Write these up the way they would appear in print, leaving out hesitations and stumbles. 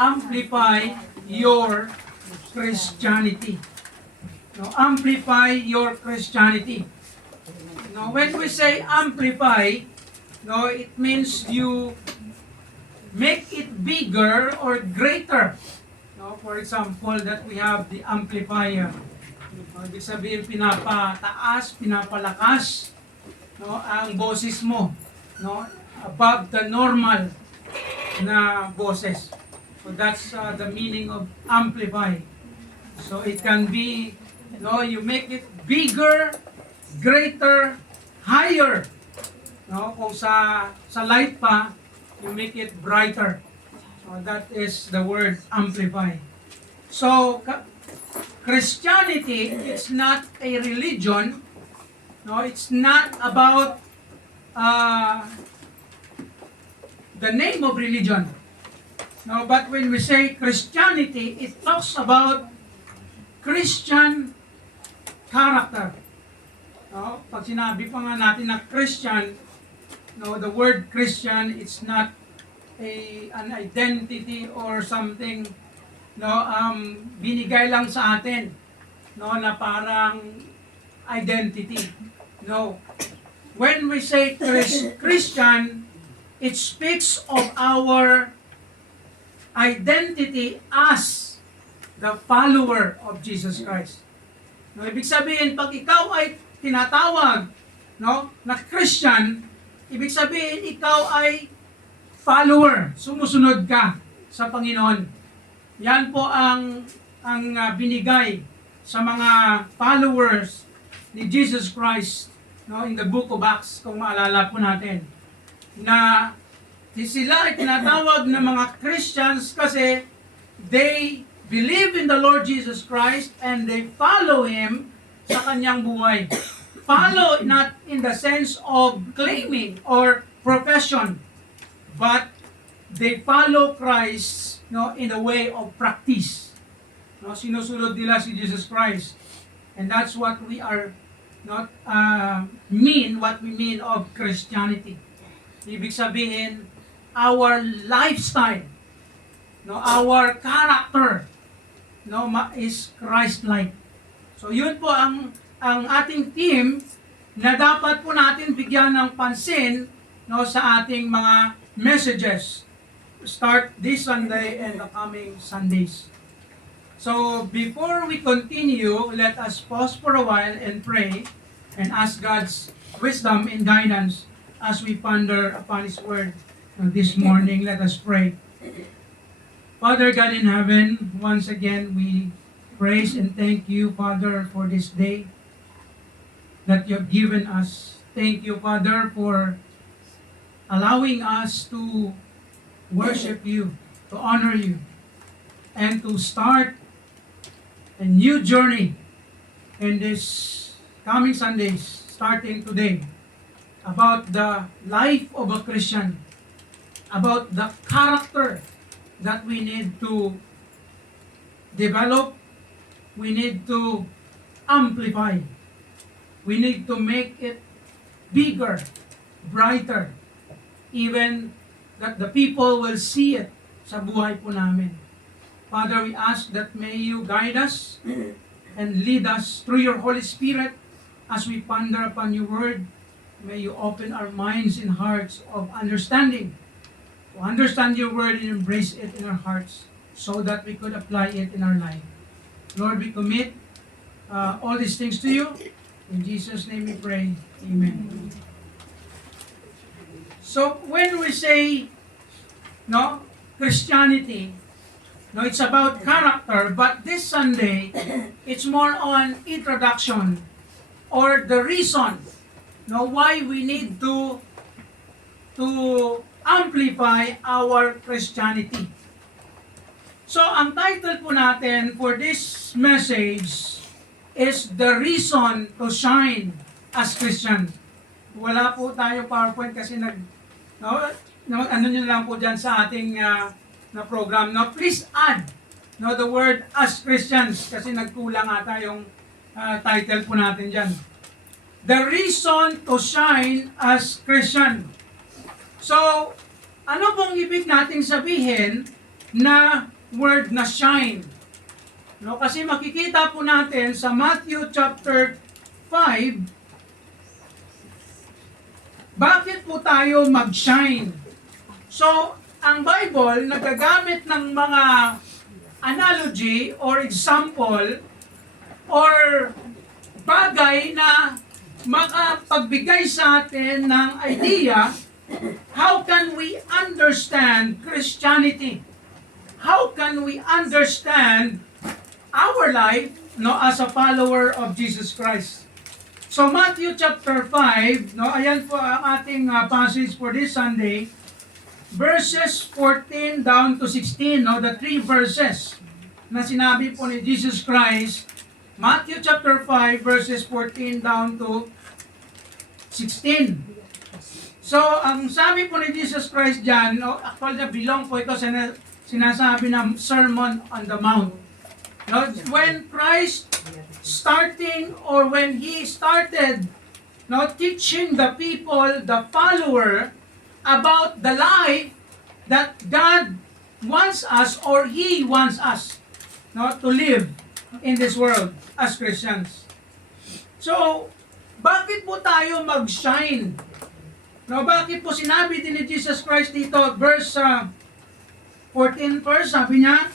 amplify your Christianity. No, amplify your Christianity. No, when we say amplify, no, it means you make it bigger or greater. No, for example, that we have the amplifier. No, ibig sabihin, pinapataas, pinapalakas, no, ang boses mo, no, above the normal na boses. So that's the meaning of amplify. So it can be, no, you make it bigger, greater, higher. No, kung sa light pa, you make it brighter. So that is the word amplify. So Christianity is not a religion. No, it's not about the name of religion. No, but when we say Christianity, it talks about Christian character. No, pag sinabi pa nga natin na Christian, no, the word Christian, it's not an identity or something, no, binigay lang sa atin, no, na parang identity. No. When we say Christian, it speaks of our identity as the follower of Jesus Christ. No, ibig sabihin, pag ikaw ay tinatawag, no, na Christian, ibig sabihin, ikaw ay follower, sumusunod ka sa Panginoon. Yan po ang binigay sa mga followers ni Jesus Christ, no, in the book of Acts, kung maalala po natin, na sila ay tinatawag na mga Christians kasi they believe in the Lord Jesus Christ and they follow Him sa kanyang buhay. Follow not in the sense of claiming or profession, but they follow Christ, no, in the way of practice. No, sinusunod nila si Jesus Christ. And that's what we are not what we mean of Christianity. Ibig sabihin, our lifestyle, no, our character, no, is Christ-like. So yun po ang ating theme na dapat po natin bigyan ng pansin, no, sa ating mga messages. Start this Sunday and the coming Sundays. So before we continue, let us pause for a while and pray and ask God's wisdom and guidance as we ponder upon His Word this morning. Let us pray. Father God in heaven, once again we praise and thank you, Father, for this day that you have given us. Thank you, Father, for allowing us to worship you, to honor you, and to start a new journey in this coming Sundays, starting today, about the life of a Christian, about the character that we need to develop, we need to amplify, we need to make it bigger, brighter, even that the people will see it sa buhay po namin. Father, we ask that may you guide us and lead us through your Holy Spirit as we ponder upon your word. May you open our minds and hearts of understanding, to understand your word and embrace it in our hearts so that we could apply it in our life. Lord, we commit all these things to you. In Jesus' name we pray. Amen. So when we say, no, Christianity, no, it's about character, but this Sunday, it's more on introduction or the reason, no, why we need to amplify our Christianity. So, ang title po natin for this message is The Reason to Shine as Christian. Wala po tayo PowerPoint kasi ano nyo lang po dyan sa ating na program. Now, please add the word as Christians kasi nagkulang ata yung title po natin dyan. The reason to shine as Christian. So, ano pong ibig nating sabihin na word na shine. No, kasi makikita po natin sa Matthew chapter 5, bakit po tayo mag-shine? So, ang Bible nagagamit ng mga analogy or example or bagay na makapagbigay sa atin ng idea how can we understand Christianity? How can we understand our life as a follower of Jesus Christ? So Matthew chapter 5, ayan po ang ating passage for this Sunday. Verses 14 down to 16, the three verses na sinabi po ni Jesus Christ. Matthew chapter 5 verses 14 down to 16. So, ang sabi po ni Jesus Christ dyan, actually belong po ito sa sinasabi ng Sermon on the Mount. When Christ when He started teaching the people, the follower, about the life that God wants us or He wants us to live in this world as Christians. So, bakit po tayo mag-shine? Bakit po sinabi din ni Jesus Christ dito, verse 14 first, sabi niya,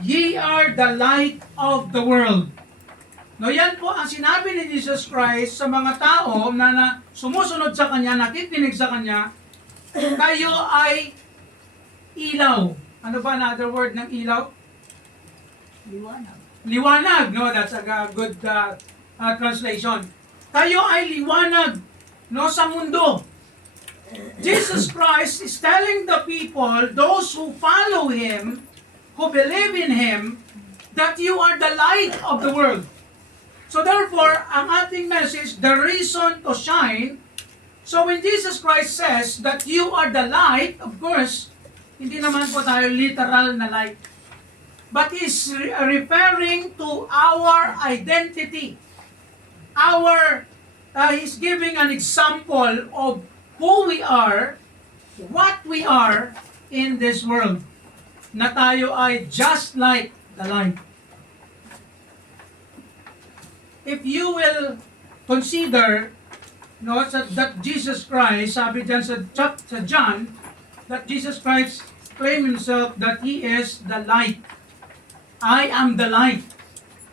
Ye are the light of the world. Yan po ang sinabi ni Jesus Christ sa mga tao na sumusunod sa Kanya, nakikinig sa Kanya, kayo ay ilaw. Ano ba another word ng ilaw? Liwanag. Liwanag, that's a good translation. Kayo ay liwanag, sa mundo. Jesus Christ is telling the people, those who follow Him, who believe in Him, that you are the light of the world. So therefore, ang ating message, the reason to shine. So when Jesus Christ says that you are the light, of course, hindi naman po tayo literal na light. But He's referring to our identity. He's giving an example of who we are, what we are in this world. Na tayo ay just like the light. If you will consider that Jesus Christ, sabi dyan sa John, that Jesus Christ claimed Himself that He is the light. I am the light.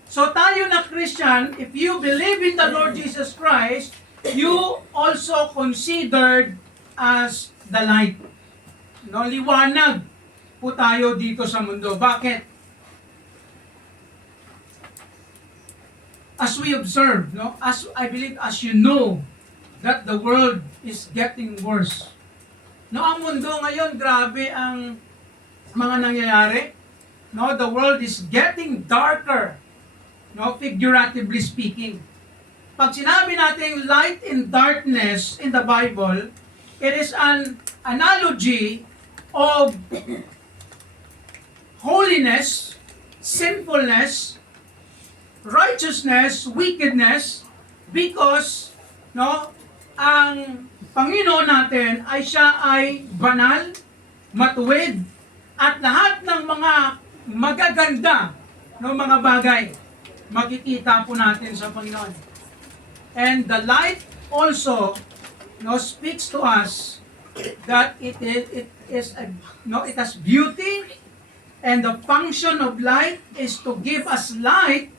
So tayo na Christian, if you believe in the Lord Jesus Christ, you also considered as the light. Liwanag po tayo dito sa mundo. Bakit? As we observe, as I believe, as you know, that the world is getting worse. Ang mundo ngayon, grabe ang mga nangyayari. The world is getting darker, figuratively speaking. Pag sinabi natin light and darkness in the Bible, it is an analogy of holiness, sinfulness, righteousness, wickedness, because ang Panginoon natin ay Siya ay banal, matuwid, at lahat ng mga magaganda mga bagay makikita po natin sa Panginoon. And the light also speaks to us that it has beauty, and the function of light is to give us light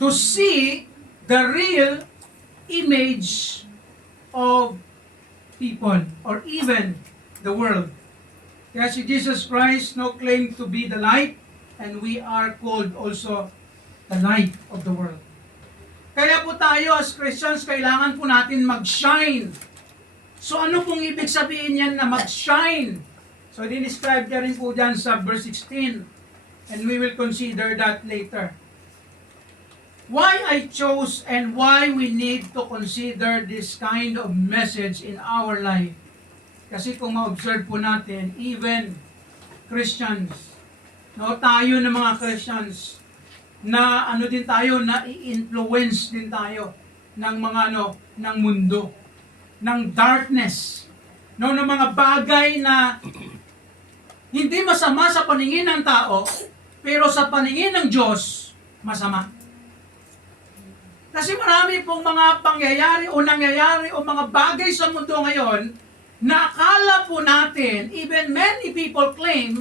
to see the real image of people or even the world. Kaya si Jesus Christ claimed to be the light, and we are called also the light of the world. Kaya po tayo as Christians, kailangan po natin mag-shine. So ano pong ibig sabihin yan na mag-shine? So dinescribe niya rin po dyan sa verse 16, and we will consider that later. Why I chose and why we need to consider this kind of message in our life. Kasi kung ma-observe po natin, even Christians, tayo na mga Christians, na din tayo, na i-influence din tayo ng mga ng mundo, ng darkness, ng mga bagay na Hindi masama sa paningin ng tao, pero sa paningin ng Diyos, masama. Kasi marami pong mga pangyayari o nangyayari o mga bagay sa mundo ngayon na akala po natin, even many people claim,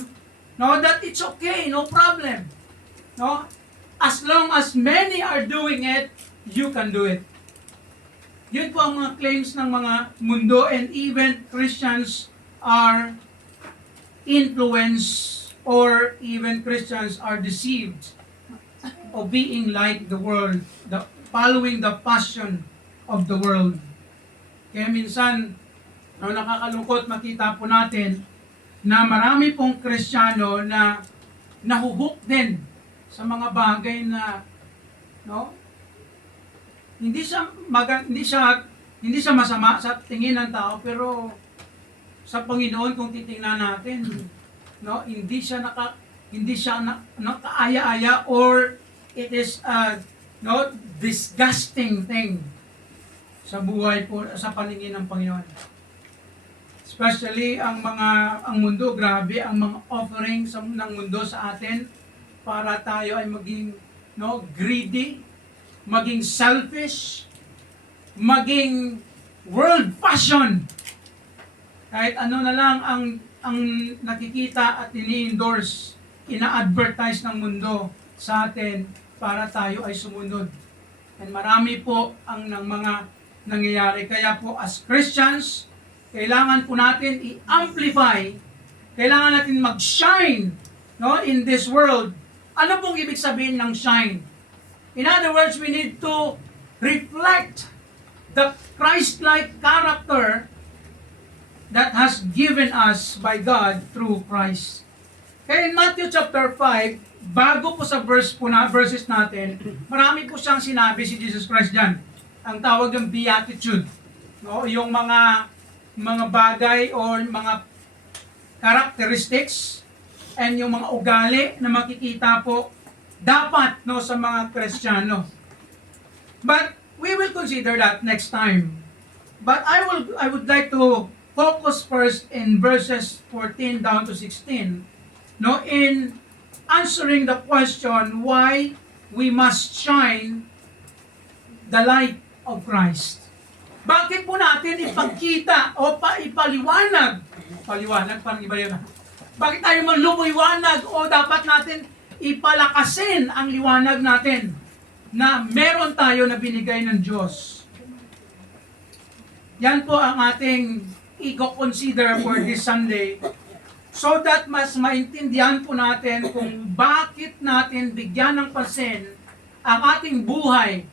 no, that it's okay, no problem. No? As long as many are doing it, you can do it. Yun po ang mga claims ng mga mundo, and even Christians are influenced, or even Christians are deceived of being like the world, following the passion of the world. Kaya minsan, nakakalungkot makita po natin na marami pong Kristiyano na nahuhook din sa mga bagay na hindi siya masama sa tingin ng tao, pero sa Panginoon kung titingnan natin, hindi siya nakaaya-aya, or it is disgusting thing sa buhay po, sa paningin ng Panginoon. Especially ang mundo, grabe ang mga offerings ng mundo sa atin para tayo ay maging greedy, maging selfish, maging world fashion. Kahit ano na lang ang nakikita at ini-endorse, ina-advertise ng mundo sa atin para tayo ay sumunod. And marami po ang mga nangyayari. Kaya po as Christians, kailangan po natin i-amplify, kailangan natin mag-shine in this world. Ano pong ibig sabihin ng shine? In other words, we need to reflect the Christ-like character that has given us by God through Christ. Kaya in Matthew chapter 5, bago po sa verses natin, marami po siyang sinabi si Jesus Christ dyan. Ang tawag ng beatitude. Yung mga bagay o mga characteristics and yung mga ugali na makikita po dapat sa mga Kristiyano. But we will consider that next time. But I would like to focus first in verses 14 down to 16. In answering the question why we must shine the light of Christ. Bakit po natin ipagkita o ipaliwanag? Paliwanag, parang iba yun. Bakit tayo lumiwanag o dapat natin ipalakasin ang liwanag natin na meron tayo na binigay ng Diyos? Yan po ang ating i-consider for this Sunday, so that mas maintindihan po natin kung bakit natin bigyan ng pansin ang ating buhay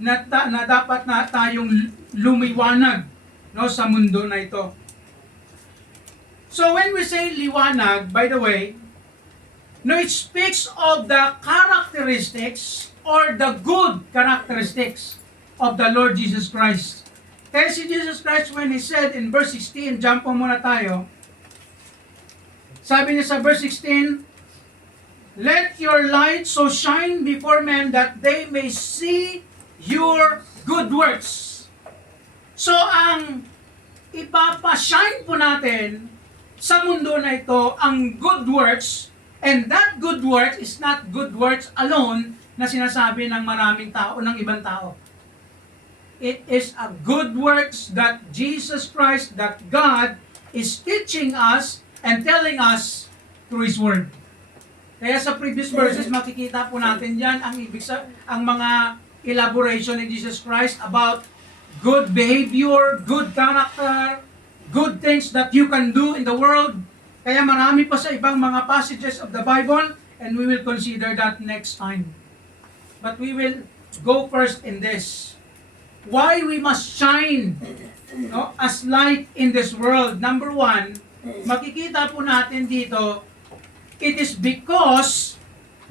na dapat na tayong lumiwanag sa mundo na ito. So when we say liwanag, by the way, it speaks of the characteristics or the good characteristics of the Lord Jesus Christ. Kaya si Jesus Christ, when He said in verse 16, jump po muna tayo, sabi niya sa verse 16, let your light so shine before men that they may see your good works. So ang ipapashine po natin sa mundo na ito ang good works, and that good works is not good works alone na sinasabi ng maraming tao, ng ibang tao. It is a good works that Jesus Christ, that God is teaching us and telling us through His Word. Kaya sa previous verses, makikita po natin dyan ang mga elaboration ni Jesus Christ about good behavior, good character, good things that you can do in the world. Kaya marami pa sa ibang mga passages of the Bible, and we will consider that next time. But we will go first in this. Why we must shine as light in this world. Number one, makikita po natin dito, it is because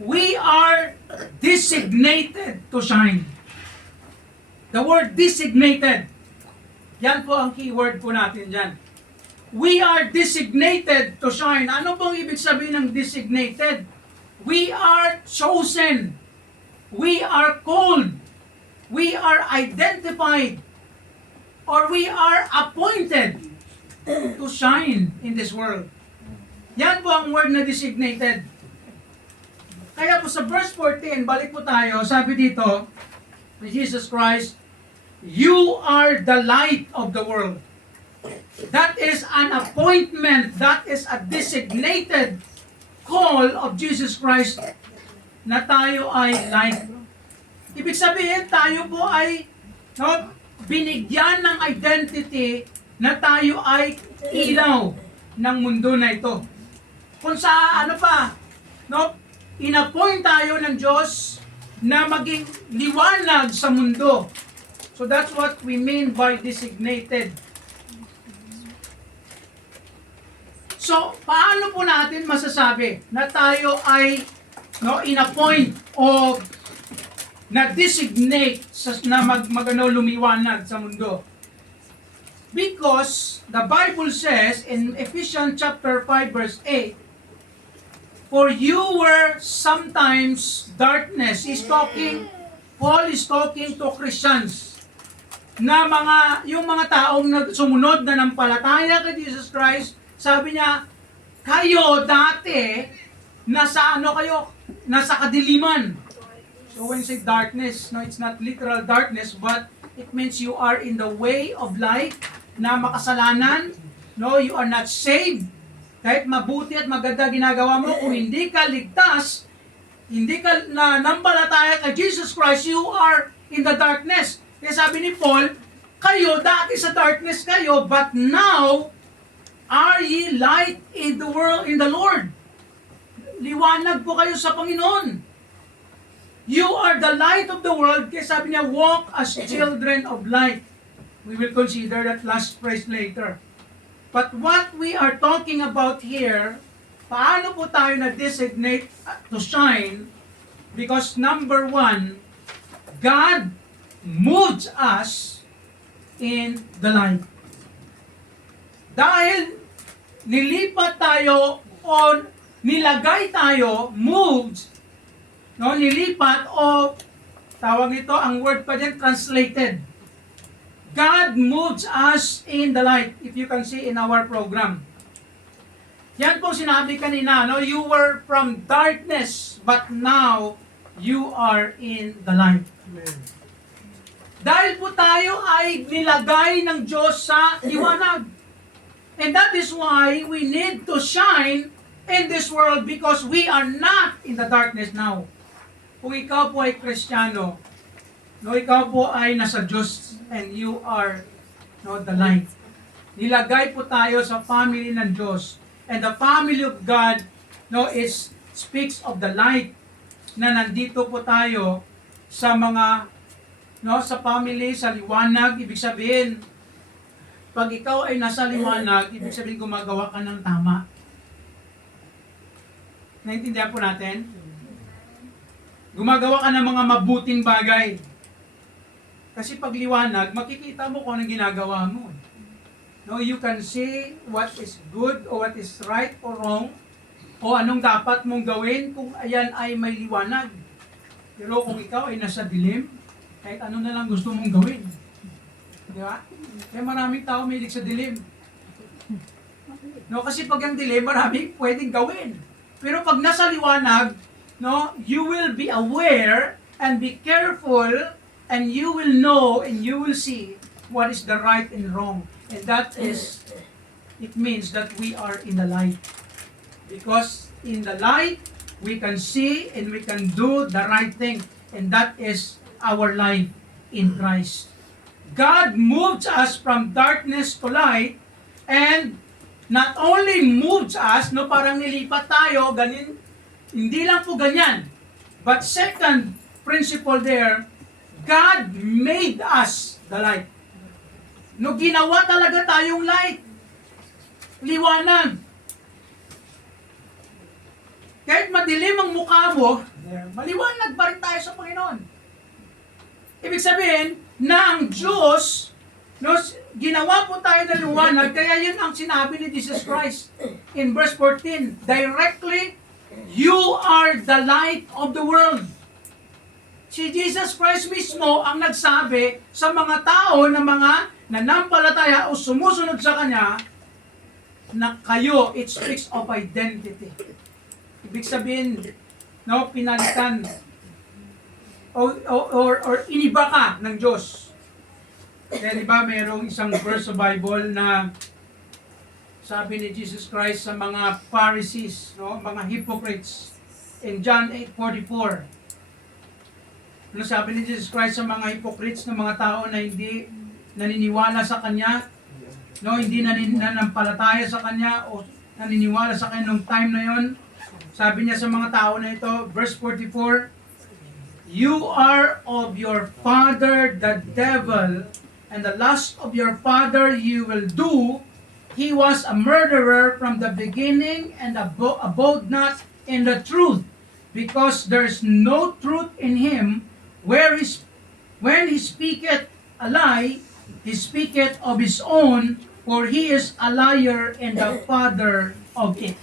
we are designated to shine. The word designated, yan po ang keyword po natin dyan. We are designated to shine. Ano pong ibig sabihin ng designated? We are chosen. We are called. We are identified. Or we are appointed to shine in this world. Yan po ang word na designated. Kaya po sa verse 14, balik po tayo, sabi dito, ni Jesus Christ, you are the light of the world. That is an appointment, that is a designated call of Jesus Christ na tayo ay light. Ibig sabihin, tayo po ay binigyan ng identity na tayo ay ilaw ng mundo na ito. Kung sa in-appoint tayo ng Diyos na maging liwanag sa mundo. So that's what we mean by designated. So, paano po natin masasabi na tayo ay in-appoint o na-designate na lumiwanag sa mundo? Because the Bible says in Ephesians chapter 5 verse 8, for you were sometimes darkness. Paul is talking to Christians na yung mga taong sumunod na nampalataya kay Jesus Christ. Sabi niya, kayo dati nasa kadiliman. So when you say darkness, no, it's not literal darkness, but it means you are in the way of light na makasalanan. No, you are not saved. Kahit mabuti at maganda ginagawa mo, kung hindi ka ligtas, hindi ka nampalataya kay Jesus Christ, you are in the darkness. Kaya sabi ni Paul, kayo dati sa darkness kayo, but now are ye light in the world, in the Lord. Liwanag po kayo sa Panginoon. You are the light of the world. Kaya sabi niya, walk as children of light. We will consider that last phrase later. But what we are talking about here, paano po tayo na-designate to shine? Because number one, God moves us in the light. Dahil nilipat tayo o nilagay tayo, moved, nilipat o tawag ito, ang word pa din, translated. God moves us in the light, if you can see in our program. Yan po sinabi kanina, you were from darkness, but now you are in the light. Amen. Dahil po tayo ay nilagay ng Diyos sa liwanag. And that is why we need to shine in this world because we are not in the darkness now. Kung ikaw po ay Kristiyano, ikaw po ay nasa Diyos and you are the light. Nilagay po tayo sa family ng Diyos. And the family of God speaks of the light na nandito po tayo sa mga sa family, sa liwanag. Ibig sabihin, pag ikaw ay nasa liwanag, ibig sabihin gumagawa ka ng tama. Naintindihan po natin? Gumagawa ka ng mga mabuting bagay. Kasi pag liwanag, makikita mo kung anong ginagawa mo. You can see what is good or what is right or wrong o anong dapat mong gawin kung ayan ay may liwanag. Pero kung ikaw ay nasa dilim, kahit ano na lang gusto mong gawin. Di ba? Kaya maraming tao may sa dilim. Kasi pag ang dilim, maraming pwedeng gawin. Pero pag nasa liwanag, you will be aware and be careful and you will know and you will see what is the right and wrong. And that is, it means that we are in the light. Because in the light, we can see and we can do the right thing. And that is our life in Christ. God moves us from darkness to light and not only moves us, parang nilipat tayo, hindi lang po ganyan. But second principle there, God made us the light. Ginawa talaga tayong light. Liwanag. Kahit madilim ang mukha mo, maliwanag pa rin tayo sa Panginoon. Ibig sabihin, na ang Diyos, ginawa po tayo ng liwanag, kaya yun ang sinabi ni Jesus Christ in verse 14, directly, you are the light of the world. Si Jesus Christ mismo ang nagsabi sa mga tao na mga nanampalataya o sumusunod sa Kanya, na kayo, it speaks of identity. Ibig sabihin, no, pinalitan or iniba ka ng Diyos. Kaya di ba mayroong isang verse sa Bible na sabi ni Jesus Christ sa mga Pharisees, no, mga hypocrites, in John 8:44. Ano sabi ni Jesus Christ sa mga hypocrites, ng mga tao na hindi naniniwala sa Kanya, no, hindi nananampalataya sa Kanya o naniniwala sa Kanya nung time na yon? Sabi niya sa mga tao na ito, verse 44, "You are of your father the devil, and the lust of your father you will do. He was a murderer from the beginning and abode not in the truth, because there is no truth in him. When he speaketh a lie, he speaketh of his own, for he is a liar and the father of it."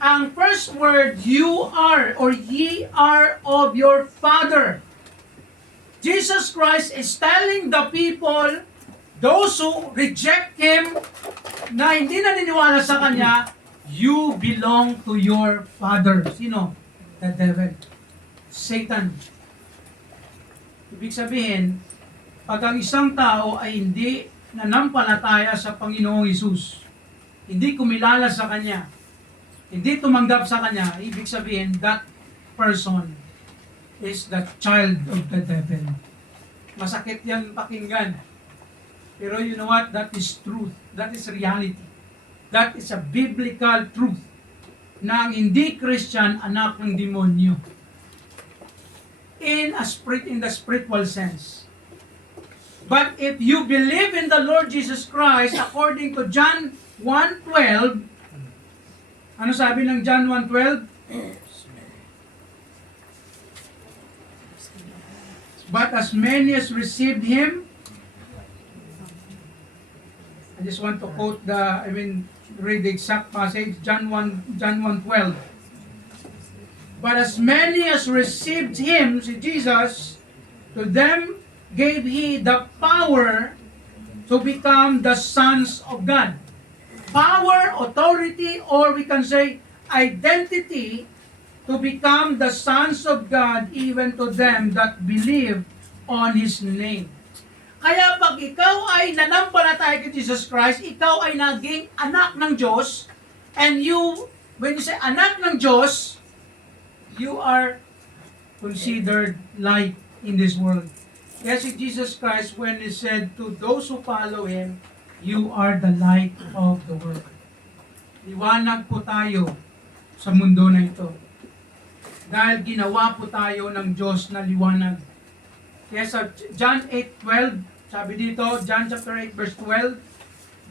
Ang first word, you are or ye are of your father. Jesus Christ is telling the people, those who reject Him, na hindi naniniwala sa Kanya, you belong to your father. Sino? The devil. Satan. Ibig sabihin, pag ang isang tao ay hindi nanampalataya sa Panginoong Hesus, hindi kumilala sa Kanya, hindi tumanggap sa Kanya, ibig sabihin, that person is the child of the devil. Masakit yan pakinggan. Pero you know what? That is truth. That is reality. That is a biblical truth. Na ang hindi Christian, anak ng demonyo. In the spiritual sense. But if you believe in the Lord Jesus Christ, according to John 1:12, ano sabi ng John 1:12? But as many as received Him, I just want to quote read the exact passage, John 1:12. But as many as received Him, si Jesus, to them gave He the power to become the sons of God. Power, authority, or we can say identity, to become the sons of God even to them that believe on His name. Kaya pag ikaw ay nanampalataya kay Jesus Christ, ikaw ay naging anak ng Diyos, and when you say anak ng Diyos, you are considered light in this world. Yes, si Jesus Christ, when He said to those who follow Him, you are the light of the world. Liwanag po tayo sa mundo na ito. Dahil ginawa po tayo ng Diyos na liwanag. Kaya sa John 8:12, sabi dito, John chapter 8 verse 12,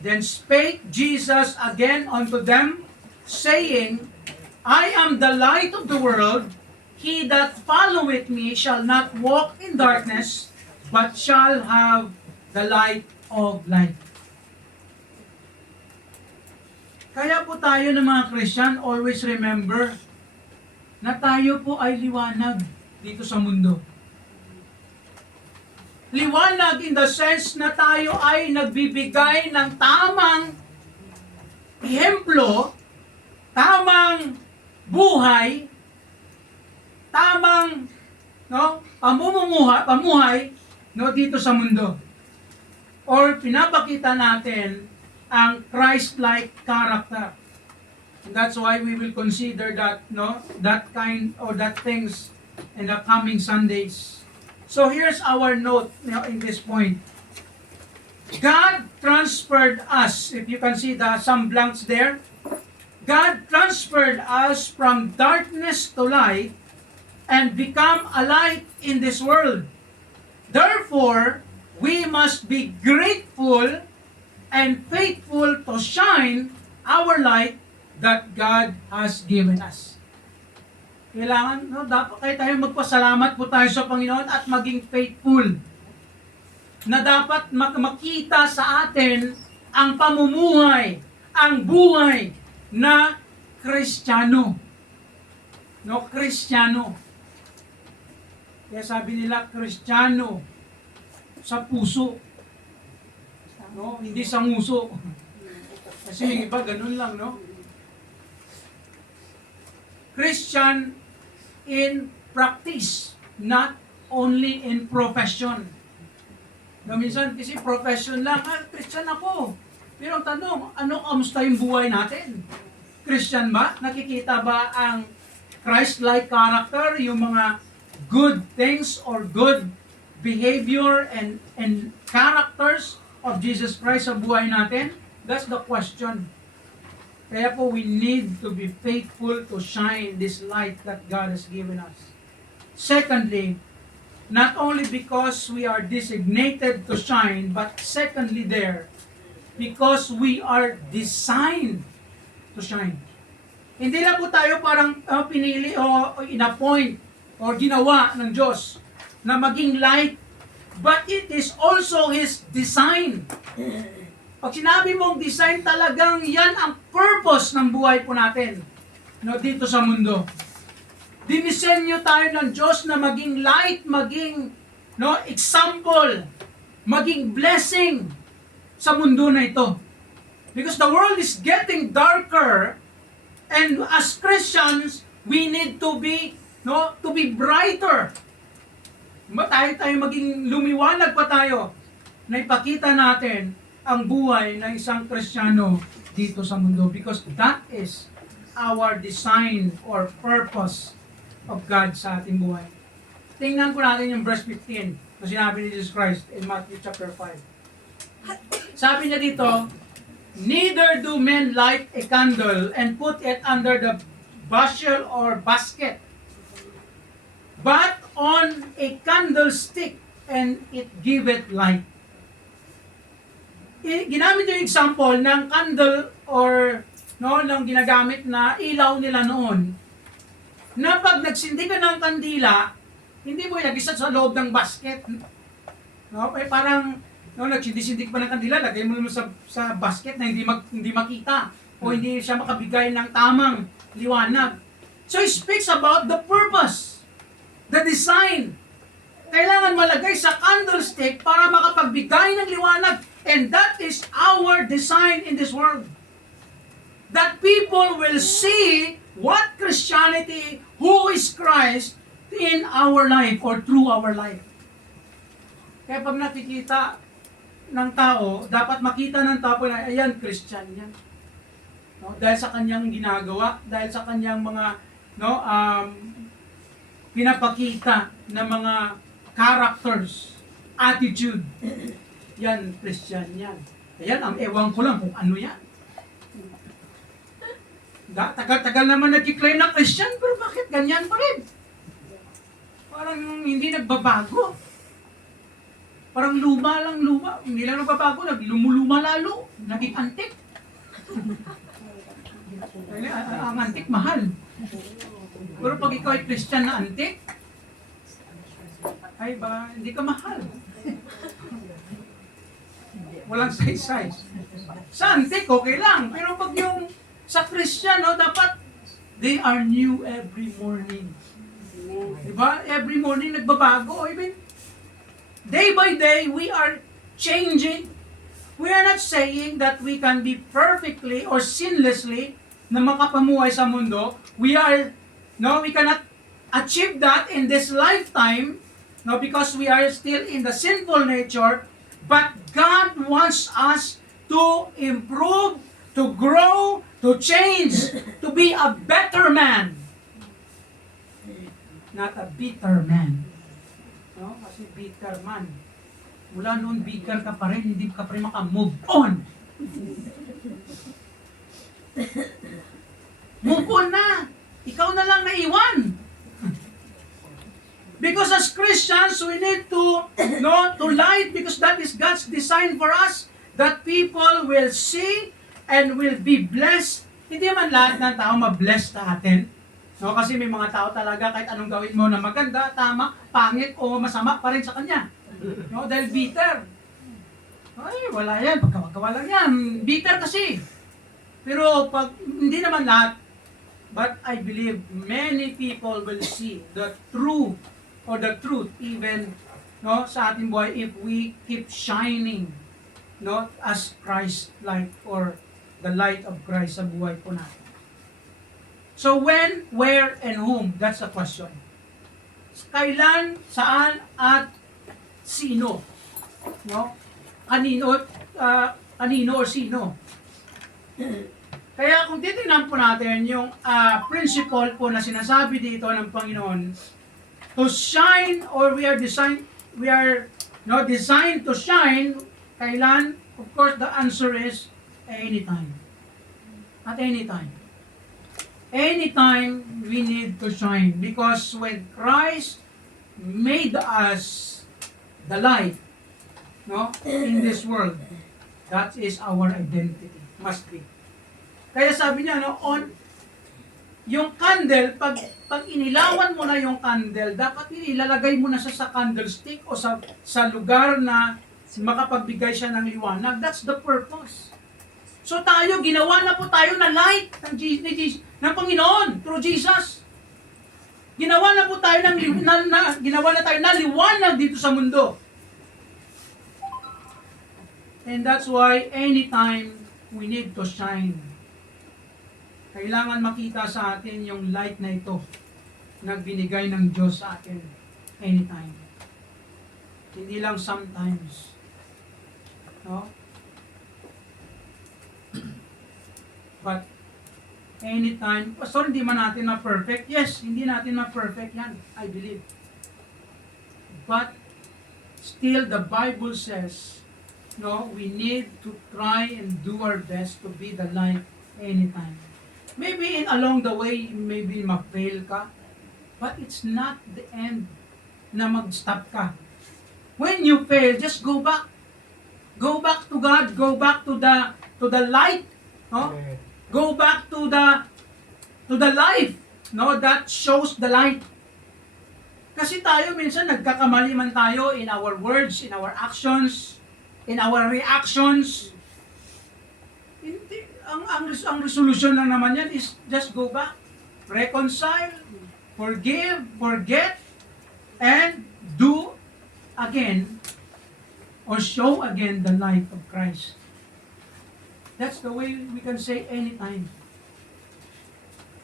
"Then spake Jesus again unto them, saying, I am the light of the world. He that followeth me shall not walk in darkness, but shall have the light of life." Kaya po tayo ng mga Christian, always remember na tayo po ay liwanag dito sa mundo. Liwanag in the sense na tayo ay nagbibigay ng tamang ehemplo, tamang buhay, tamang pamuhay dito sa mundo. Or pinapakita natin ang Christ-like character. And that's why we will consider that that things in the coming Sundays. So here's our note in this point. God transferred us, if you can see some blanks there. God transferred us from darkness to light and become a light in this world. Therefore, we must be grateful and faithful to shine our light that God has given us. Kailangan, dapat kayo tayo magpasalamat po tayo sa Panginoon at maging faithful. Na dapat makita sa atin ang pamumuhay, ang buhay na Kristiyano. Kristiyano. Kaya sabi nila, Kristiyano sa puso. Hindi sa nguso. Kasi yung iba, ganun lang, no? Christian in practice, not only in profession. No, minsan kasi profession lang, Christian ako. Pero ang tanong, kamusta yung buhay natin? Christian ba? Nakikita ba ang Christ-like character, yung mga good things or good behavior and characters of Jesus Christ sa buhay natin? That's the question. Kaya po, we need to be faithful to shine this light that God has given us. Secondly, not only because we are designated to shine, but secondly because we are designed to shine. Hindi lang po tayo parang pinili o in-appoint o ginawa ng Diyos na maging light, but it is also His design. Pag sinabi mong design, talagang yan ang purpose ng buhay po natin, no, dito sa mundo. Dinisenyo tayo ng Diyos na maging light, maging example, maging blessing sa mundo na ito. Because the world is getting darker, and as Christians, we need to be brighter. Tayo maging lumiwanag pa tayo na ipakita natin ang buhay ng isang Kristiyano dito sa mundo, because that is our design or purpose of God sa ating buhay. Tingnan ko natin yung verse 15 na sinabi ni Jesus Christ in Matthew chapter 5. Sabi niya dito, neither do men light a candle and put it under the bushel or basket, but on a candlestick, and it giveth light. Ginamit yung example ng candle or ng ginagamit na ilaw nila noon, na pag nagsindi ka ng kandila, hindi mo ilagay sa loob ng basket. Parang nagsindi-sindi ka pa ng kandila, lagay mo sa basket na hindi makita o hindi siya makabigay ng tamang liwanag. So it speaks about the purpose, the design. Kailangan malagay sa candlestick para makapagbigay ng liwanag. And that is our design in this world. That people will see what Christianity, who is Christ, in our life or through our life. Kaya pag nakikita ng tao, dapat makita ng tao na, ayan, Christian yan. Dahil sa kanyang ginagawa, dahil sa kanyang mga pinapakita na mga characters, attitude. Yan, Christian yan. Ayan, ang ewan ko lang kung ano yan. Tagal-tagal naman nag-claim na Christian, pero bakit ganyan pa rin? Parang hindi nagbabago. Parang luma. Hindi lang nagbabago, lumuluma lalo. Naging antik. Ang antik, mahal. Pero pag ikaw ay Christian na antik, ay ba, hindi ka mahal. Walang size. Sa antik, okay lang. Pero pag yung sa Christian, dapat they are new every morning. Diba? Every morning nagbabago. I mean, day by day, we are changing. We are not saying that we can be perfectly or sinlessly na makapamuhay sa mundo. We cannot achieve that in this lifetime, because we are still in the sinful nature. But God wants us to improve, to grow, to change, to be a better man. Not a bitter man. Kasi bitter man. Mula noon, bitter ka pa rin, hindi ka pa rin maka-move on. Move on na. Ikaw na lang naiwan. Because as Christians, we need to light, because that is God's design for us, that people will see and will be blessed. Hindi man lahat ng tao ma-bless sa atin. Kasi may mga tao talaga, kahit anong gawin mo na maganda, tama, pangit, o masama pa rin sa kanya. Dahil bitter. Ay, wala yan, pagkawagawa lang yan. Bitter kasi. Pero pag hindi naman lahat, but I believe many people will see the truth even sa ating buhay if we keep shining as Christ-like or the light of Christ sa buhay po natin. So when, where, and whom? That's the question. Kailan, saan, at sino? No? Kanino or sino? Kaya kung titingnan po natin yung principle po na sinasabi dito ng Panginoon, to shine, or we are designed to shine. Kailan? Of course, the answer is anytime. At any time. Anytime we need to shine, because when Christ made us the light, no, in this world, that is our identity. Must be. Kaya sabi niya, no, yung candle, pag inilawan mo na yung candle, dapat ilalagay mo na siya sa candlestick o sa lugar na makapagbigay siya ng liwanag. That's the purpose. So tayo, ginawa na po tayo na light ng Panginoon through Jesus. Ginawa na po tayo ginawa na tayo na liwanag dito sa mundo. And that's why anytime we need to shine. Kailangan makita sa atin yung light na ito na binigay ng Diyos sa atin anytime. Hindi lang sometimes. No? But anytime, Pastor, hindi man natin ma-perfect. Yes, hindi natin ma-perfect yan, I believe. But still, the Bible says, no, we need to try and do our best to be the light anytime. Maybe along the way, maybe ma-fail ka, but it's not the end na mag-stop ka. When you fail, just go back. Go back to God, go back to the light, no? Go back to the life, no, that shows the light. Kasi tayo minsan nagkakamali man tayo in our words, in our actions, in our reactions. Hindi, ang resolution lang naman yan is just go back, reconcile, forgive, forget, and do again or show again the light of Christ. That's the way we can say anytime.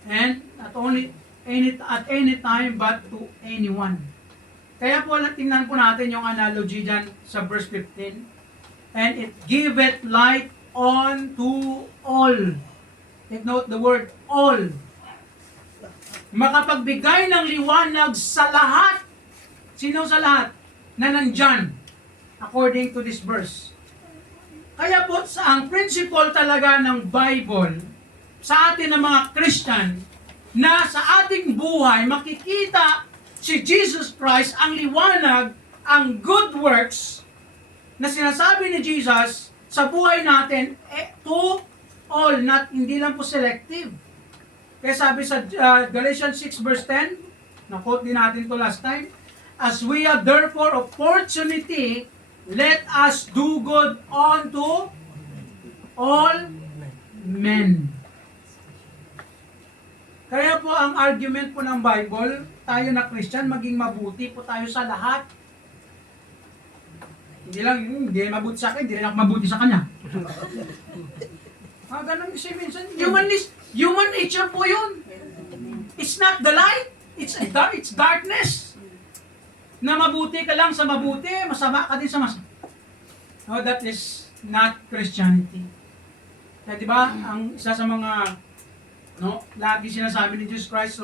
And not only at any time, but to anyone. Kaya po, tingnan po natin yung analogy dyan sa verse 15. And it giveth light unto all. Take note the word all. Makapagbigay ng liwanag sa lahat. Sino sa lahat? Na nandyan. According to this verse. Kaya po, ang principle talaga ng Bible sa atin ng mga Christian, na sa ating buhay makikita si Jesus Christ, ang liwanag, ang good works na sinasabi ni Jesus sa buhay natin, to all, hindi lang po selective. Kaya sabi sa Galatians 6 verse 10, na-quote din natin to last time, as we have therefore opportunity, let us do good unto all men. Kaya po ang argument po ng Bible, tayo na Christian, maging mabuti po tayo sa lahat. Hindi mabuti sa akin, hindi rin ako mabuti sa kanya. Ganun kasi minsan, human nature po yun. It's not the light, it's darkness. Na mabuti ka lang sa mabuti, masama ka din sa masama. No, that is not Christianity. Kaya diba, ang isa sa mga lagi sinasabi ni Jesus Christ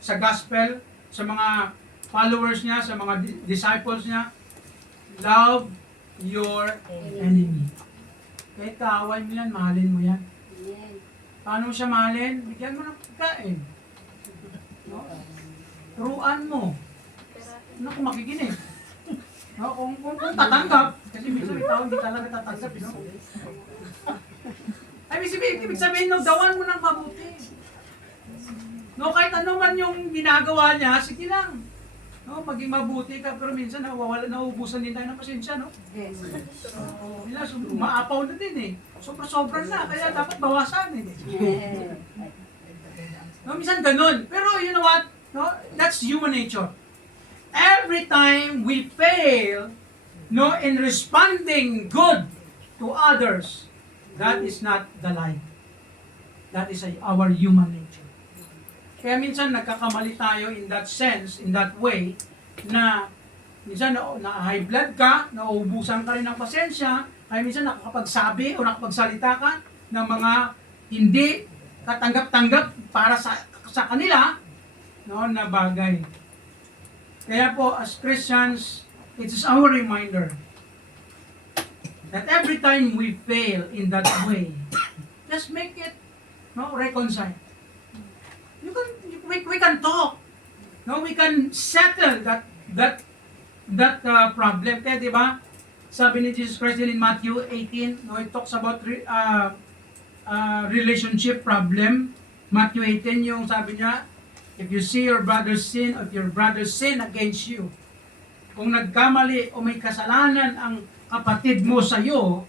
sa gospel, sa mga followers niya, sa mga disciples niya, love your enemy. Kahit kaaway mo yan, mahalin mo yan. Paano mo siya mahalin? Bigyan mo ng pagkain. No? Turuan mo. Kung makikinig. No, kung tatanggap, kasi minsan may tao hindi talaga tatanggap, no? Ay, ibig sabihin, dawan mo ng mabuti. No, kahit ano man yung ginagawa niya, sige lang. No, maging mabuti ka, pero minsan nauubusan din tayo ng pasensya, no? Yes. Maapaw na din eh. Sobra na, kaya dapat bawasan eh. No, minsan ganun. Pero you know what? No, that's human nature. Every time we fail, in responding good to others, That is not the light. That is our human nature. Kaya minsan nagkakamali tayo in that sense, in that way, na minsan na high blood ka, nauubusan ka rin ng pasensya, kaya minsan nakakapagsabi o nakapagsalita ka ng mga hindi katanggap-tanggap para sa kanila, no, na bagay. Kaya po, as Christians, it is our reminder that every time we fail in that way, just make it, no, reconcile. We can talk. No, we can settle that problem. Kaya, di ba, sabi ni Jesus Christ in Matthew 18, no, it talks about relationship problem. Matthew 18, yung sabi niya, if you see your brother sin, or if your brother sin against you, kung nagkamali o may kasalanan ang kapatid mo sa iyo,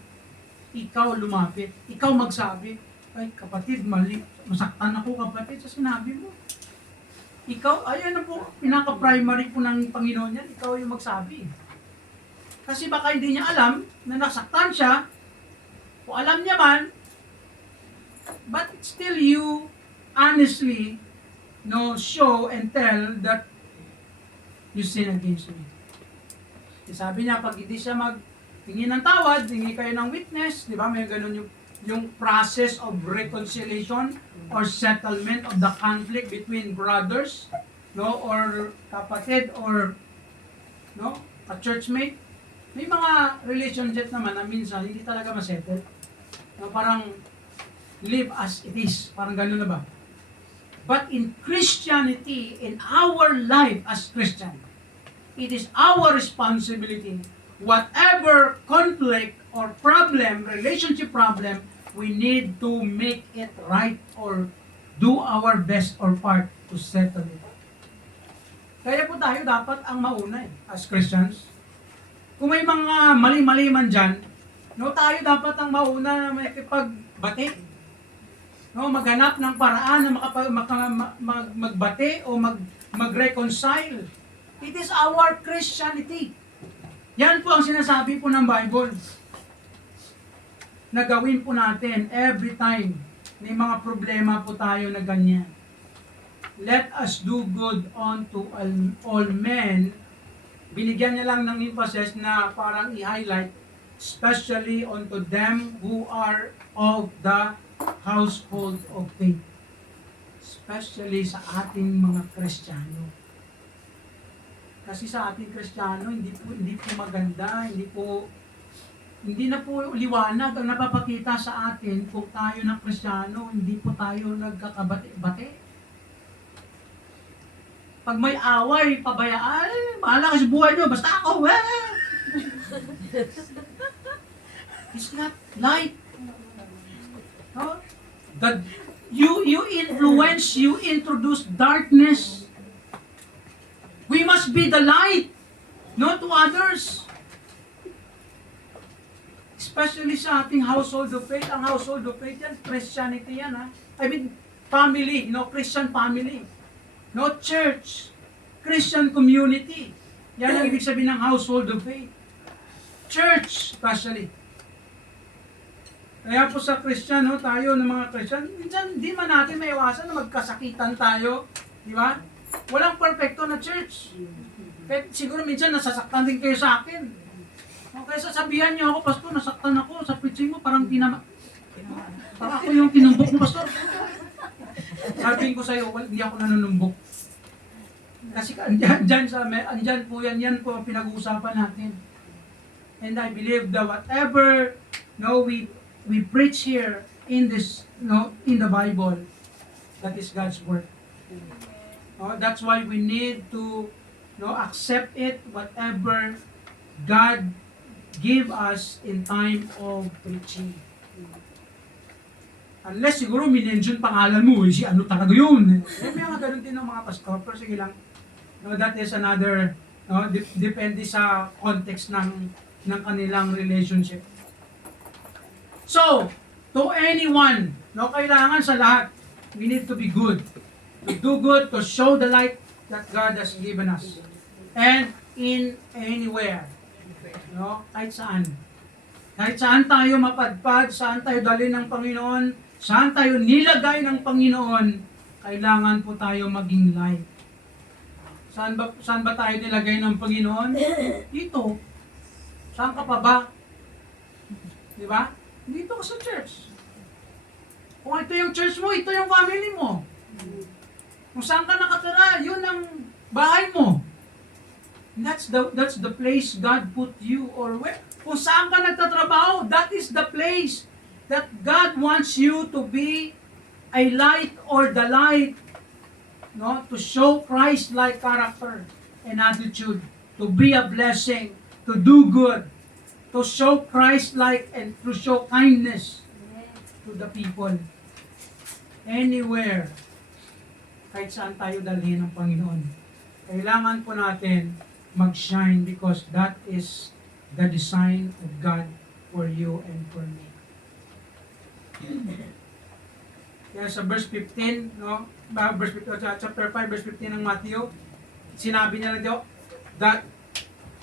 ikaw lumapit, ikaw magsabi, ay kapatid, mali, masaktan ako kapatid sa sinabi mo. Ikaw, ayan na po, pinaka-primary po ng Panginoon yan, ikaw yung magsabi. Kasi baka hindi niya alam na nasaktan siya, o alam niya man, but still you honestly, no, show and tell that you sin against me. Sabi niya, pag hindi siya magtingin ng tawad, hingi kayo ng witness, di ba? May ganun yung process of reconciliation or settlement of the conflict between brothers, no, or kapatid, or no, a churchmate. May mga relationship naman na minsan hindi talaga masettle. No, parang live as it is, parang ganun na ba? But in Christianity, in our life as Christian, it is our responsibility, whatever conflict or problem, relationship problem, we need to make it right or do our best or part to settle it. Kaya po tayo dapat ang mauna as Christians. Kung may mga mali-mali man dyan, no, tayo dapat ang mauna na makipagbati. No, maghanap ng paraan na magbati o mag-reconcile. It is our Christianity. Yan po ang sinasabi po ng Bible. Na gawin po natin every time may mga problema po tayo na ganyan. Let us do good unto all men. Binigyan niya lang ng emphasis na parang i-highlight, especially unto them who are of the household of faith. Especially sa ating mga Kristiyano. Kasi sa ating Kristiyano, hindi po maganda, hindi na po liwanag ang napapakita sa atin kung tayo ng Kristiyano, hindi po tayo nagkakabati-bati. Pag may away, pabayaan, bahala ka sa buhay nyo, basta ako, It's not light. No? That you influence, you introduce darkness. We must be the light, not to others. Especially sa ating household of faith. Ang household of faith yan, Christianity yan, ha? I mean, family, Christian family. No, church. Christian community. Yan ang ibig sabihin ng household of faith. Church, especially. Kaya po sa Christian, tayo ng mga Christian, minsan hindi man natin maiwasan na magkasakitan tayo. Di ba? Walang perfecto na church. Kaya siguro minsan nasasaktan din kayo sa akin. Okay, sasabihan niyo ako, Pastor, nasaktan ako sa preaching mo, parang parang ako yung tinumbok mo, Pastor. Sabihin ko sa iyo, hindi ako nanunumbok. Kasi andyan po yan po ang pinag-uusapan natin. And I believe that whatever we preach here in this, in the Bible, that is God's word. That's why we need to accept it, whatever God give us in time of preaching. Unless siguro minention pangalan mo, si ano talaga yun. May mga ganun din ng mga pastor, pero sige lang. That is another, depende sa context ng kanilang relationship. So, to anyone, kailangan sa lahat, we need to be good. To do good, to show the light that God has given us. And in anywhere. Kahit saan. Kahit saan tayo mapadpad, saan tayo dali ng Panginoon, saan tayo nilagay ng Panginoon, kailangan po tayo maging light. Saan ba tayo nilagay ng Panginoon? Dito. Saan ka pa ba? Di ba? Dito ka sa church. Kung ito yung church mo, ito yung family mo. Kung saan ka nakatira, yun ang bahay mo. That's the place God put you, or where. Kung saan ka nagtatrabaho, that is the place that God wants you to be a light or the light, no, to show Christ-like character and attitude, to be a blessing, to do good, to show Christ-like and to show kindness to the people. Anywhere, kahit saan tayo dalhin ng Panginoon, kailangan po natin mag-shine because that is the design of God for you and for me. Kaya sa verse 15, no? Verse 15, chapter 5, verse 15 ng Matthew, sinabi niya lang dito, that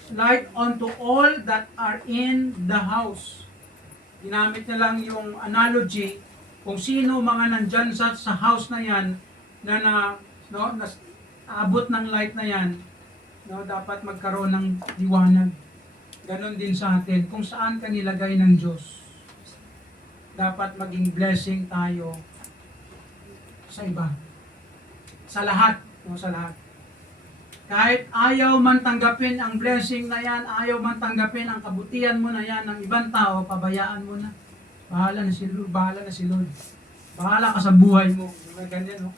light unto all that are in the house. Ginamit niya lang yung analogy kung sino mga nandyan sa house na yan na abot ng light na yan, no, dapat magkaroon ng liwanag. Ganon din sa atin. Kung saan ka nilagay ng Diyos, dapat maging blessing tayo sa iba. Sa lahat. No, sa lahat. Kahit ayaw man tanggapin ang blessing na yan, ayaw man tanggapin ang kabutihan mo na yan ng ibang tao, pabayaan mo na. Bahala na si Lord. Bahala na si Lord. Bahala ka sa buhay mo. Diba ganyan, no?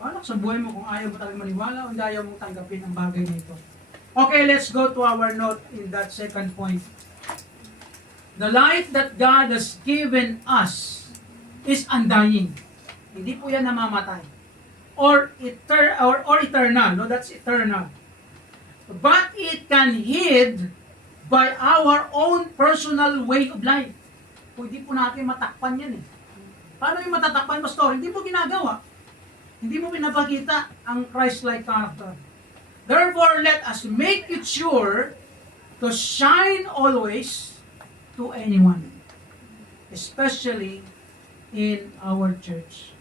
Bahala ka sa buhay mo kung ayaw mo talagang maniwala o hindi ayaw mo tanggapin ang bagay na ito. Okay, let's go to our note in that second point. The light that God has given us is undying. Hindi po yan namamatay. Or eternal. No, that's eternal. But it can hid by our own personal way of life. Pwede po natin matakpan yan eh. Paano yung matatakpan, Pastor? Hindi mo ginagawa. Hindi mo pinapakita ang Christ-like character. Therefore, let us make it sure to shine always to anyone, especially in our church.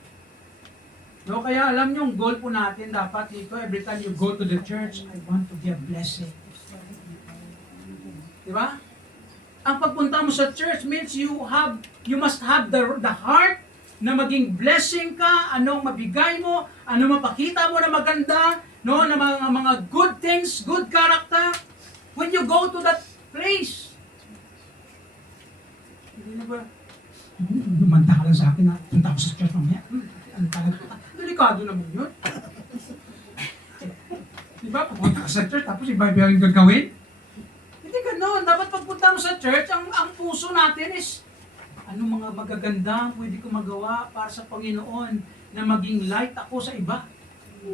No, kaya alam nyo, yung goal po natin dapat dito, every time you go to the church, I want to be a blessing. Diba? Ang pagpunta mo sa church means you must have the heart na maging blessing ka, anong mabigay mo, anong mapakita mo na maganda, no, na mga good things, good character, when you go to that place. Hindi na ba? Lumanta ka lang sa akin na punta ko sa church mamaya. Ang talaga. Delikado naman yun. Diba? Pupunta ka sa church tapos iba yung gagawin? Hindi ganoon. Dapat pagpunta mo sa church, ang puso natin is anong mga magaganda pwede ko magawa para sa Panginoon na maging light ako sa iba.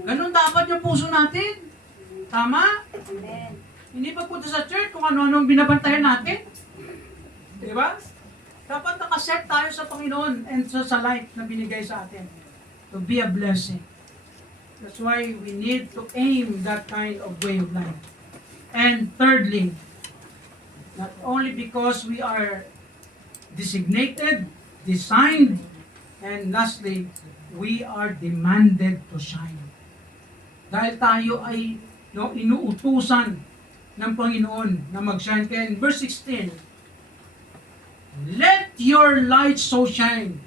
Ganon dapat yung puso natin. Tama? Amen. Hindi pagpunta sa church kung ano-ano binabantayan natin. Diba? Dapat nakaset tayo sa Panginoon and sa light na binigay sa atin. To be a blessing. That's why we need to aim that kind of way of life. And thirdly, not only because we are designated, designed, and lastly, we are demanded to shine. Dahil tayo ay inuutusan ng Panginoon na mag-shine. Kaya in verse 16, let your light so shine.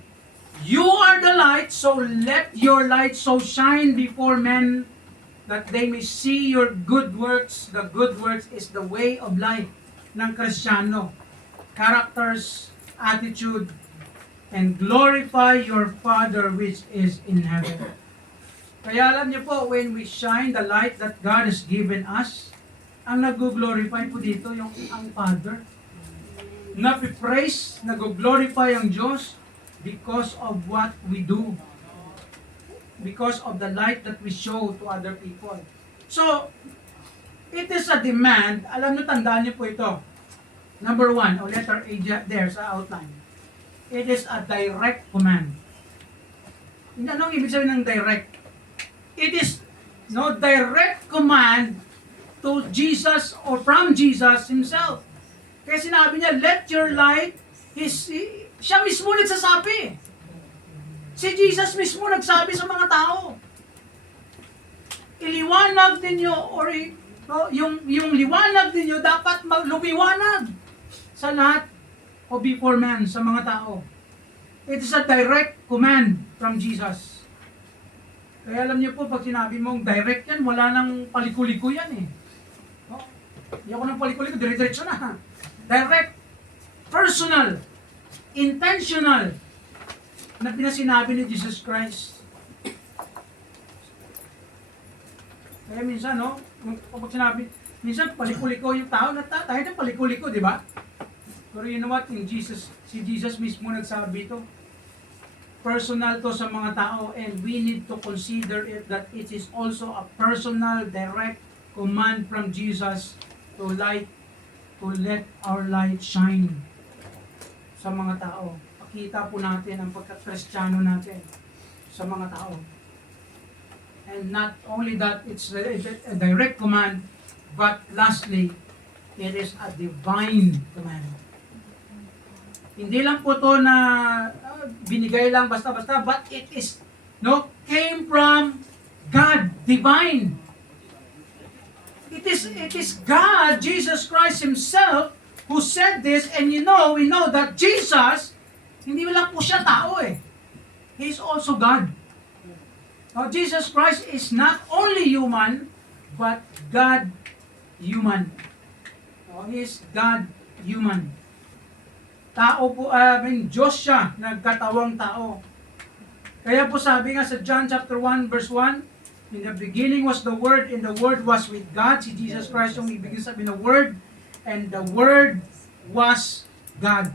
You are the light, so let your light so shine before men that they may see your good works. The good works is the way of life ng Kristiyano. Characters, attitude, and glorify your Father which is in heaven. Kaya alam niyo po, when we shine the light that God has given us, ang nag-glorify po dito yung ang Father. Napipraise, nag-glorify ang Diyos because of what we do. Because of the light that we show to other people. So, it is a demand. Alam niyo, tandaan niyo po ito. Number 1, o letter A there sa outline. It is a direct command. Anong ibig sabihin ng direct? It is direct command to Jesus or from Jesus Himself. Kaya sinabi niya, let your light, siya mismo nagsasabi. Si Jesus mismo nagsabi sa mga tao. Iliwanag ninyo, yung liwanag ninyo dapat lumiwanag sa lahat o before man, sa mga tao. It is a direct command from Jesus. Kaya alam niyo po, pag sinabi mong direct yan, wala nang paliko-liko yan eh. No? Hindi ako nang paliko-liko, dire-diretso na. Direct, personal, intentional, na pinasinabi ni Jesus Christ. Kaya minsan, no, kapag sinabi, minsan paliko-liko yung tao, tayo na paliko-liko, di ba? Pero you know what, si Jesus mismo nagsabi ito. Personal to sa mga tao, and we need to consider it that it is also a personal, direct command from Jesus to let our light shine sa mga tao. Pakita po natin ang pagka-Kristiyano natin sa mga tao. And not only that, it's a direct command, but lastly, it is a divine command. Hindi lang po to na binigay lang basta-basta, but it is, came from God, divine. It is God, Jesus Christ Himself, who said this, and we know that Jesus, hindi lang po siya tao eh. He is also God. Jesus Christ is not only human, but God human. He is God human. Tao po, Diyos siya, nagkatawang tao. Kaya po sabi nga sa John chapter 1 verse 1, in the beginning was the Word, and the Word was with God. Si Jesus Christ yung ibig sabihin ng Word, and the Word was God.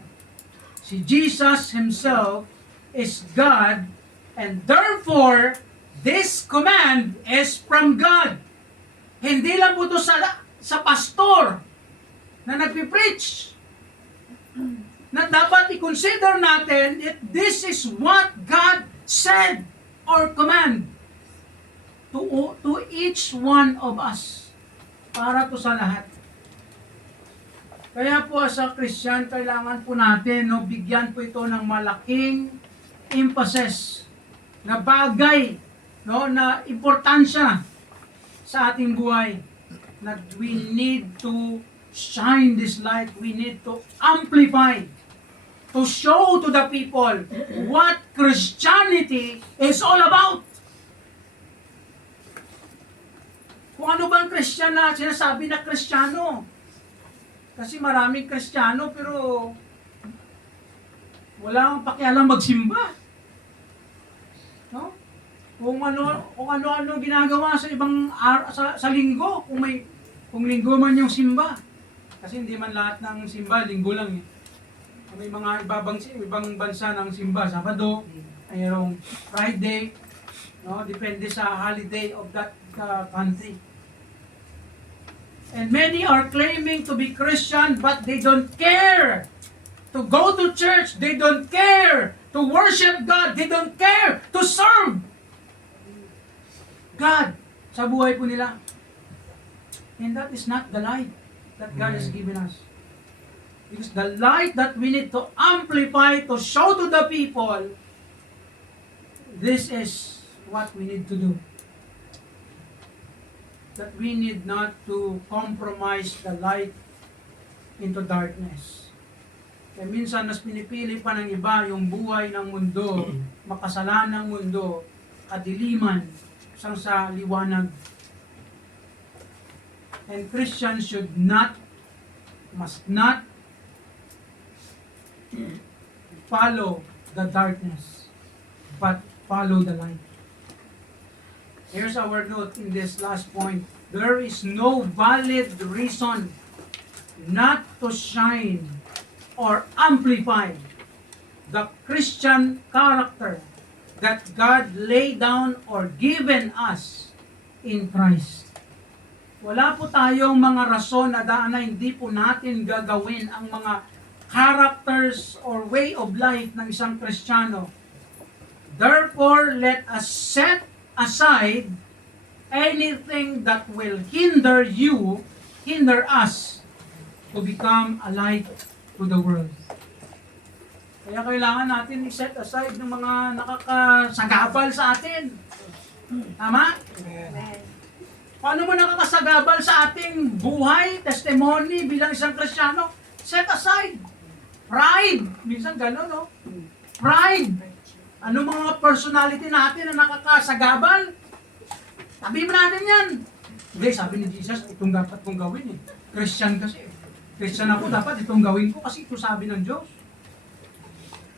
Si Jesus Himself is God, and therefore, this command is from God. Hindi lang po ito sa pastor na nagpipreach. Na dapat i-consider natin that this is what God said or command to each one of us. Para to sa lahat. Kaya po sa Christian, kailangan po natin bigyan po ito ng malaking emphasis na bagay, na importansya sa ating buhay, na we need to shine this light, we need to amplify, to show to the people what Christianity is all about. Kung ano bang Christian na sinasabi na Kristiyano? Kasi maraming Kristiyano pero walang pakialam magsimba. No? Kung ano ginagawa sa ibang sa linggo, kung linggo man yung simba. Kasi hindi man lahat ng simba linggo lang eh. May mga ibang bansa ng simba Sabado, mayroong Friday, depende sa holiday of that country. And many are claiming to be Christian, but they don't care to go to church. They don't care to worship God. They don't care to serve God sa buhay po nila. And that is not the light that God has given us. Because the light that we need to amplify, to show to the people, this is what we need to do. That we need not to compromise the light into darkness. Kaya minsan, mas pinipili pa ng iba yung buhay ng mundo, makasalanang mundo, kadiliman, isang sa liwanag. And Christians must not follow the darkness, but follow the light. Here's our note in this last point. There is no valid reason not to shine or amplify the Christian character that God laid down or given us in Christ. Wala po tayong mga rason na hindi po natin gagawin ang mga characters or way of life ng isang Kristiyano. Therefore, let us set aside anything that will hinder us, to become a light to the world. Kaya kailangan natin i-set aside ng mga nakakasagabal sa atin. Tama? Amen. Paano mo nakakasagabal sa ating buhay, testimony bilang isang Kristiyano? Set aside. Pride. Minsan gano'n, no? Pride. Ano mga personality natin na nakakasagabal? Sabi mo natin yan. Hindi, sabi ni Jesus, itong dapat kong gawin eh. Christian kasi. Christian ako, dapat itong gawin ko kasi ito sabi ng Diyos.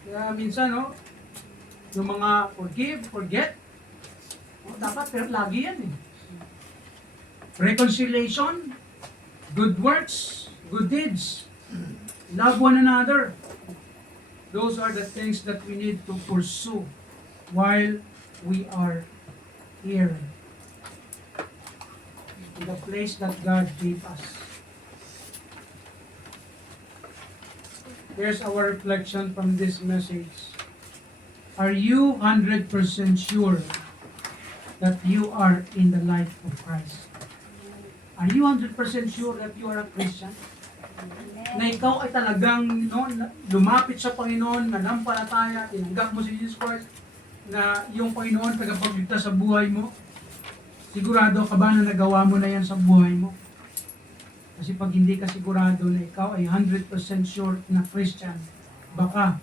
Kaya minsan, no, yung mga forgive, forget, dapat pero lagi yan eh. Reconciliation, good works, good deeds, love one another. Those are the things that we need to pursue while we are here in the place that God gave us. Here's our reflection from this message. Are you 100% sure that you are in the light of Christ? Are you 100% sure that you are a Christian? Na ikaw ay talagang lumapit sa Panginoon, nanampalataya, tinanggap mo si Jesus Christ, na yung Panginoon tagapagligtas sa buhay mo? Sigurado ka ba na nagawa mo na yan sa buhay mo? Kasi pag hindi ka sigurado na ikaw ay 100% sure na Christian, baka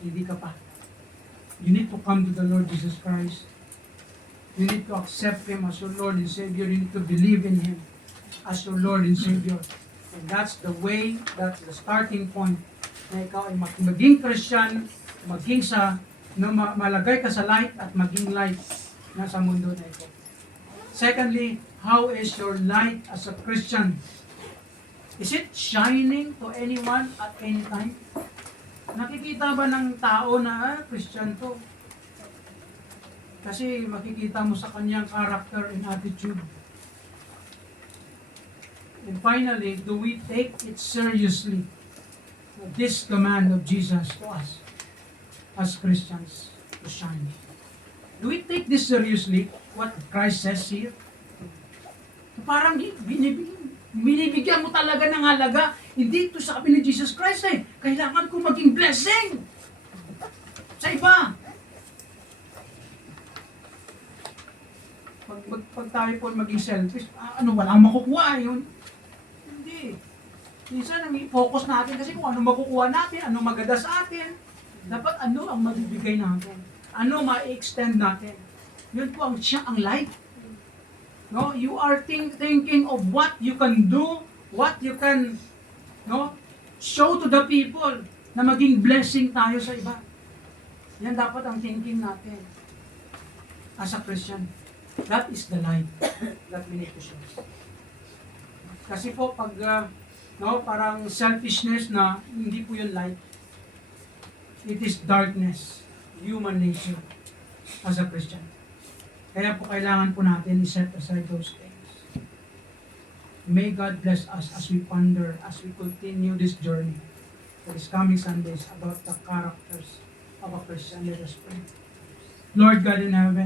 hindi ka pa. You need to come to the Lord Jesus Christ. You need to accept Him as your Lord and Savior. You need to believe in Him as your Lord and Savior. And that's the way, that's the starting point na ikaw ay maging Christian, maging malagay ka sa light at maging light na sa mundo na ito. Secondly, how is your light as a Christian? Is it shining to anyone at any time? Nakikita ba ng tao na Christian to? Kasi makikita mo sa kanyang character and attitude. And finally, do we take it seriously? This command of Jesus to us as Christians to shine. Do we take this seriously? What Christ says here? Parang binibigyan mo talaga ng halaga. Hindi ito sabi ni Jesus Christ eh. Kailangan ko maging blessing sa iba. Pag tayo po maging selfish, walang makukuha yun. Hindi. Minsan ang focus natin kasi kung ano makukuha natin, ano maganda sa atin. Dapat ano ang mabibigay natin. Ano ma-extend natin. Yun po ang light. No, you are thinking of what you can do, what you can show to the people na maging blessing tayo sa iba. Yan dapat ang thinking natin as a Christian. That is the light that we need to show. Kasi po pag parang selfishness na hindi po yung light. It is darkness, human nature as a Christian. Kaya po kailangan po natin i-set aside those things. May God bless us as we ponder, as we continue this journey for this coming Sundays about the characters of a Christian. Let us pray. Lord God in heaven,